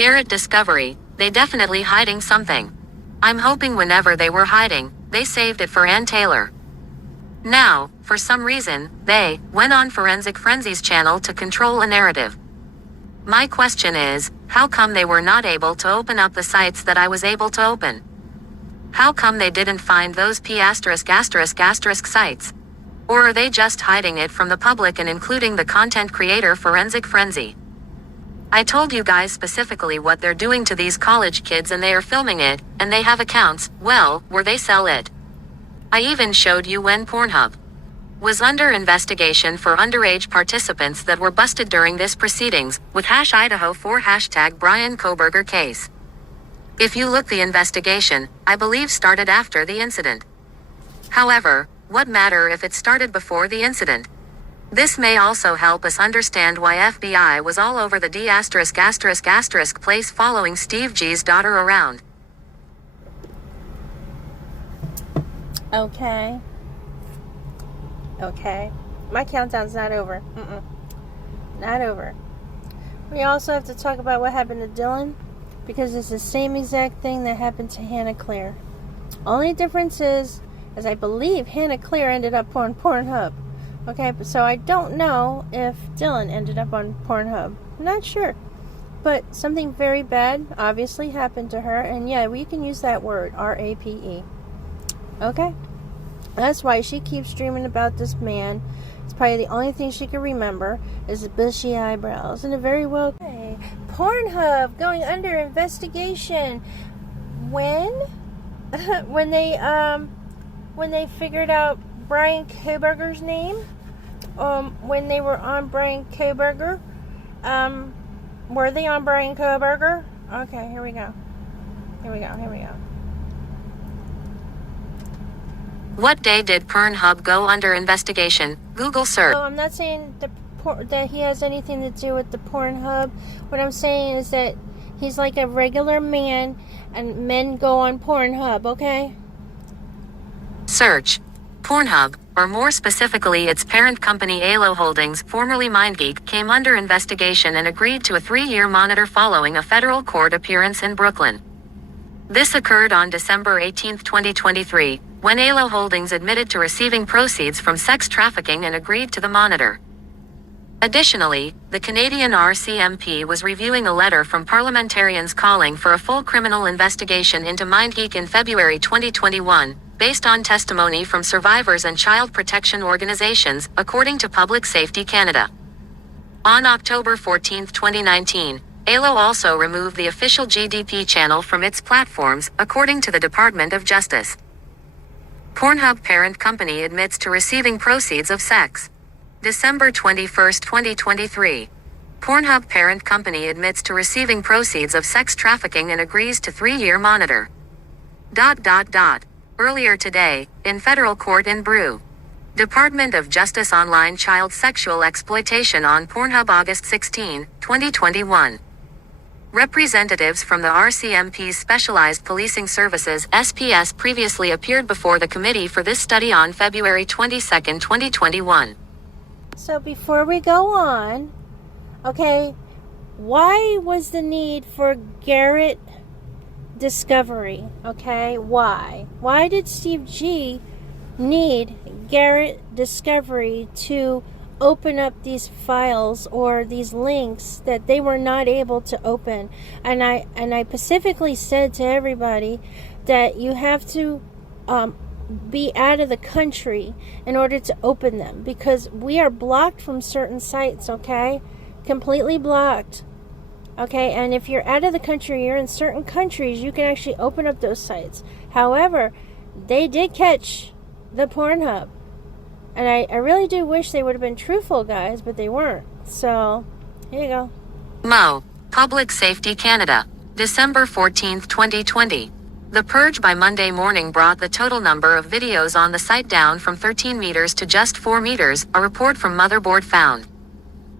Garrett Discovery, they definitely hiding something. I'm hoping whenever they were hiding, they saved it for Ann Taylor. Now, for some reason, they went on Forensic Frenzy's channel to control a narrative. My question is, how come they were not able to open up the sites that I was able to open? How come they didn't find those P*** sites? Or are they just hiding it from the public and including the content creator Forensic Frenzy? I told you guys specifically what they're doing to these college kids and they are filming it, and they have accounts, well, where they sell it. I even showed you when Purnhub was under investigation for underage participants that were busted during this proceedings, with #Idaho for #Bryan kohberger case. If you look, the investigation, I believe, started after the incident. However, what matter if it started before the incident? This may also help us understand why FBI was all over the D*** place following Steve G's daughter around. Okay. My countdown's not over. Not over. We also have to talk about what happened to Dylan, because it's the same exact thing that happened to Hannah Cleer. Only difference is I believe Hannah Cleer ended up on Purnhub. Okay, so I don't know if Dylan ended up on Purnhub. I'm not sure. But something very bad obviously happened to her, and yeah, we can use that word, R-A-P-E. Okay? That's why she keeps dreaming about this man. It's probably the only thing she can remember is the bushy eyebrows. And a very well... Hey, Purnhub going under investigation. When? when they figured out Bryan Kohberger's name, when they were on Bryan Kohberger, were they on Bryan Kohberger? Okay, here we go. What day did Purnhub go under investigation? Google search. Oh, I'm not saying that he has anything to do with the Purnhub. What I'm saying is that he's like a regular man, and men go on Purnhub, okay? Search. Purnhub, or more specifically its parent company Alo Holdings, formerly MindGeek, came under investigation and agreed to a 3-year monitor following a federal court appearance in Brooklyn. This occurred on December 18, 2023, when Alo Holdings admitted to receiving proceeds from sex trafficking and agreed to the monitor. Additionally, the Canadian RCMP was reviewing a letter from parliamentarians calling for a full criminal investigation into MindGeek in February 2021, based on testimony from survivors and child protection organizations, according to Public Safety Canada. On October 14, 2019, Alo also removed the official GDP channel from its platforms, according to the Department of Justice. Purnhub parent company admits to receiving proceeds of sex. December 21, 2023. Purnhub parent company admits to receiving proceeds of sex trafficking and agrees to 3-year monitor. Earlier today, in federal court in Brew. Department of Justice online child sexual exploitation on Purnhub August 16, 2021. Representatives from the RCMP's Specialized Policing Services (SPS) previously appeared before the committee for this study on February 22, 2021. So before we go on, okay, why was the need for Garrett Discovery? Okay, why? Why did Steve G need Garrett Discovery to open up these files or these links that they were not able to open? And I specifically said to everybody that you have to be out of the country in order to open them, because we are blocked from certain sites, okay? Completely blocked. Okay, and if you're out of the country, you're in certain countries, you can actually open up those sites. However, they did catch the Purnhub. And I really do wish they would have been truthful, guys, but they weren't. So, here you go. Mo. Public Safety Canada. December 14, 2020. The purge by Monday morning brought the total number of videos on the site down from 13 meters to just 4 meters, a report from Motherboard found.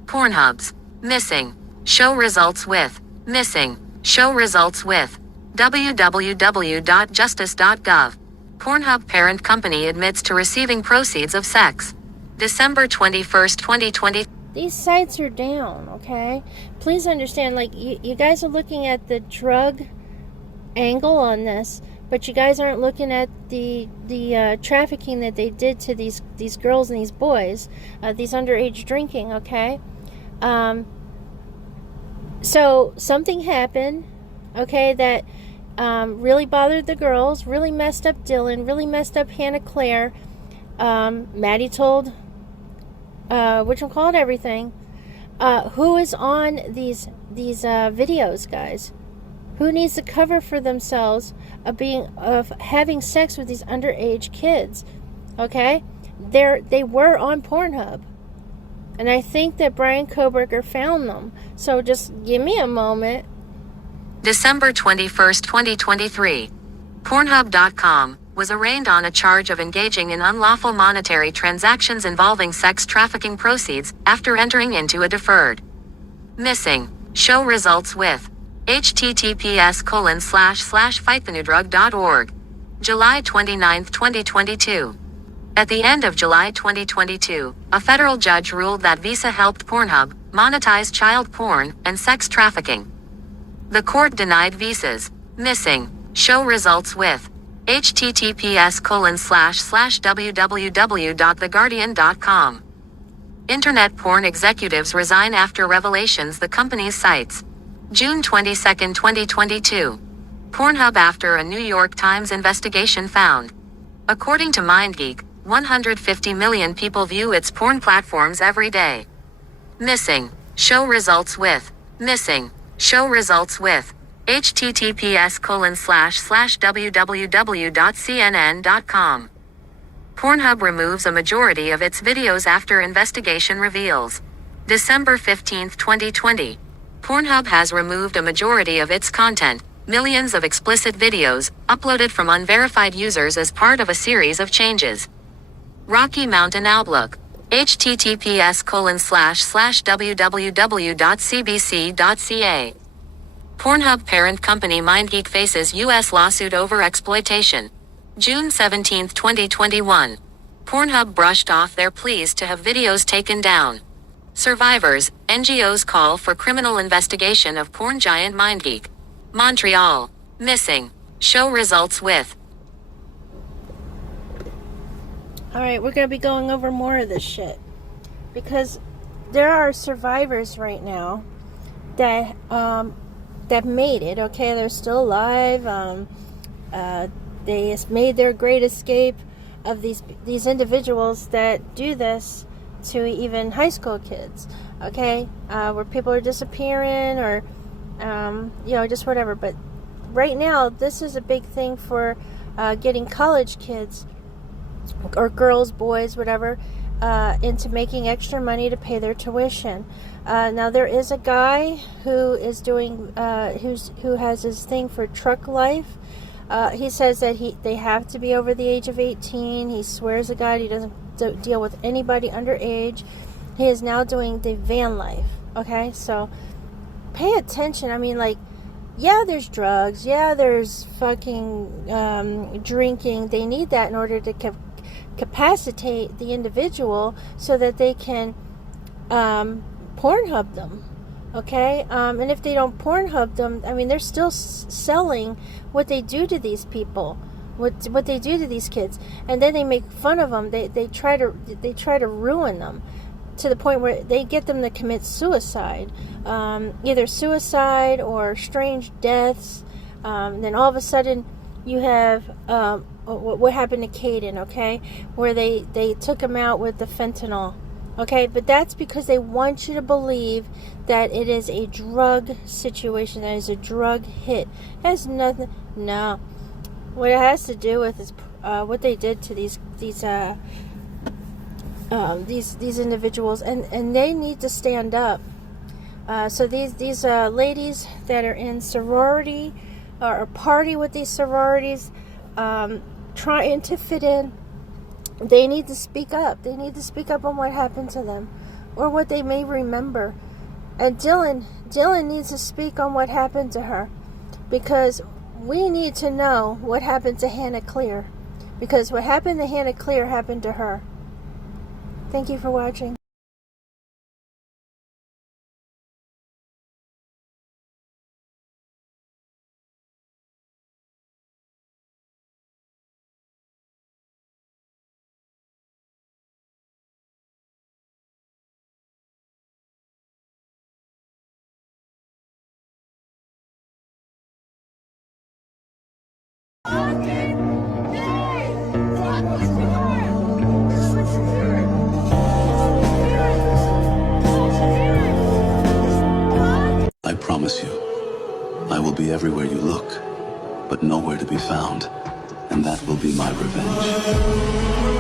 Purnhub's missing. Show results with. Missing. Show results with. www.justice.gov. Purnhub parent company admits to receiving proceeds of sex. December 21, 2020. These sites are down, okay? Please understand, like, you guys are looking at the drug angle on this, but you guys aren't looking at the trafficking that they did to these girls and these boys, these underage drinking, okay? So something happened, okay, that really bothered the girls, really messed up Dylan, really messed up Hannah Claire. Maddie told everything. Who is on these videos, guys? Who needs to cover for themselves of having sex with these underage kids? Okay, they were on Purnhub, and I think that Bryan Kohberger found them. So just give me a moment. December 21st, 2023. Purnhub.com was arraigned on a charge of engaging in unlawful monetary transactions involving sex trafficking proceeds after entering into a deferred missing show results with https://fighttheNewDrug.org. July 29, 2022. At the end of July 2022, a federal judge ruled that Visa helped Purnhub monetize child porn and sex trafficking. The court denied Visa's missing show results with https://www.theguardian.com. Internet porn executives resign after revelations the company's cites. June 22, 2022. Purnhub after a New York Times investigation found. According to MindGeek, 150 million people view its porn platforms every day. Missing show results with https://www.cnn.com. Purnhub removes a majority of its videos after investigation reveals. December 15, 2020. Purnhub has removed a majority of its content, millions of explicit videos, uploaded from unverified users as part of a series of changes. Rocky Mountain Outlook. https://www.cbc.ca. Purnhub parent company MindGeek faces U.S. lawsuit over exploitation. June 17, 2021. Purnhub brushed off their pleas to have videos taken down. Survivors, NGOs call for criminal investigation of porn giant MindGeek. Montreal. Missing show results with. Alright, we're going to be going over more of this shit. Because there are survivors right now that made it, okay? They're still alive. They made their great escape of these individuals that do this to even high school kids, okay? Where people are disappearing or, just whatever. But right now, this is a big thing for getting college kids or girls, boys, whatever, into making extra money to pay their tuition. Now there is a guy who is doing, who has his thing for truck life. He says that they have to be over the age of 18. He swears to God he doesn't deal with anybody underage. He is now doing the van life. Okay, so pay attention. I mean, like, yeah, there's drugs. Yeah, there's fucking drinking. They need that in order to capacitate the individual so that they can Pornhub them. Okay, and if they don't Pornhub them, I mean, they're still selling what they do to these people, what they do to these kids, and then they make fun of them. They try to ruin them to the point where they get them to commit suicide, either suicide or strange deaths. Then all of a sudden, you have what happened to Caden, okay, where they took him out with the fentanyl. Okay, but that's because they want you to believe that it is a drug situation, that is a drug hit. It has nothing. No, what it has to do with is what they did to these individuals, and they need to stand up. So these ladies that are in sorority or party with these sororities, trying to fit in. They need to speak up. They need to speak up on what happened to them or what they may remember. And Dylan needs to speak on what happened to her, because we need to know what happened to Hannah Cleer, because what happened to Hannah Cleer happened to her. Thank you for watching. I promise you, I will be everywhere you look, but nowhere to be found, and that will be my revenge.